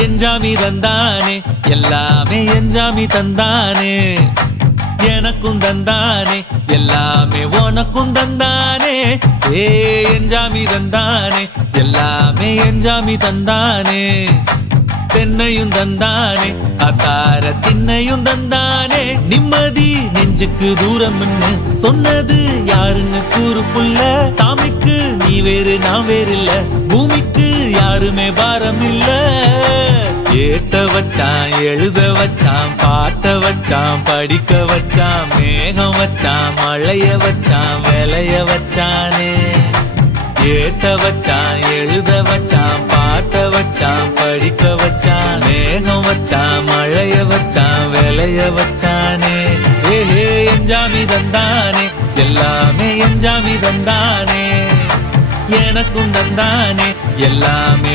எஞ்சாமி தந்தானே எல்லாமே எஞ்சாமி தந்தானே எனக்கும் தந்தானே எல்லாமே உனக்கும் தந்தானே ஏ எஞ்சாமி தந்தானே எல்லாமே எஞ்சாமி தந்தானே தென்னையும் தந்தானே அத்தார திண்ணையும் தந்தானே நிம்மதி நெஞ்சுக்கு தூரம்னு சொன்னது யாருன்னு கூறு புள்ள சாமிக்கு நீ வேறு நான் வேறு இல்ல பூமிக்கு யாருமே பாரம் இல்ல ஏட்ட வச்சான் எழுத வச்சான் பாட்ட வச்சான் படிக்க வச்சான் மேகம் வச்சான் மழைய வச்சான் விளைய வச்சானே ஏட்ட வச்சான் எழுத வச்சான் பாட்ட வச்சான் படிக்க வச்சான் மேகம் வச்சான் மழைய வச்சான் விளைய வச்சானே ஏஹே எஞ்சாமி தந்தானே எல்லாமே எஞ்சாமி தந்தானே எனக்கும் தந்தானே எல்லாமே